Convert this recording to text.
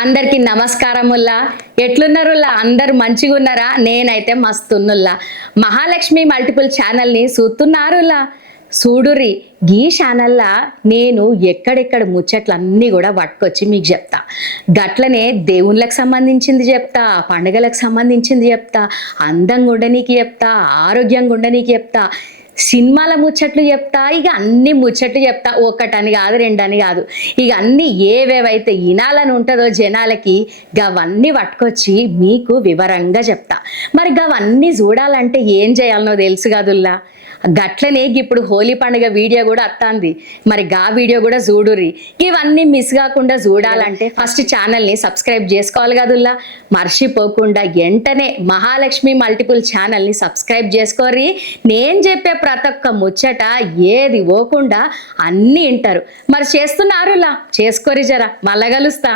అందరికి నమస్కారముల్లా. ఎట్లున్నారుల్లా? అందరు మంచిగా ఉన్నారా? నేనైతే మస్తున్నుల్లా. మహాలక్ష్మి మల్టిపుల్ ఛానల్ని చూస్తున్నారుల్లా. చూడుర్రి, గీ ఛానల్లా నేను ఎక్కడెక్కడ ముచ్చట్లన్నీ కూడా పట్టుకొచ్చి మీకు చెప్తా. గట్లనే దేవుళ్ళకి సంబంధించింది చెప్తా, పండుగలకు సంబంధించింది చెప్తా, అందంగా ఉండనీకి చెప్తా, ఆరోగ్యంగా ఉండనీకి చెప్తా, సినిమాల ముచ్చట్లు చెప్తా. ఇక అన్ని ముచ్చట్లు చెప్తా, ఒకటని కాదు రెండని కాదు. ఇక అన్ని ఏవేవైతే వినాలని ఉంటుందో జనాలకి గవన్నీ పట్టుకొచ్చి మీకు వివరంగా చెప్తా. మరి గవన్నీ చూడాలంటే ఏం చేయాలనో తెలుసు కదుల్లా. గట్లనే ఇప్పుడు హోలీ పండుగ వీడియో కూడా వస్తుంది. మరి గా వీడియో కూడా చూడుర్రి. ఇవన్నీ మిస్ కాకుండా చూడాలంటే ఫస్ట్ ఛానల్ని సబ్స్క్రైబ్ చేసుకోవాలి కదుల్లా. మర్చిపోకుండా వెంటనే మహాలక్ష్మి మల్టిపుల్ ఛానల్ని సబ్స్క్రైబ్ చేసుకోర్రి. నేను చెప్పే ప్రతి ఒక్క ముచ్చట ఏది పోకుండా అన్నీ వింటారు. మరి చేస్తున్నారులా, చేసుకోరి జరా. మళ్ళా కలుస్తా.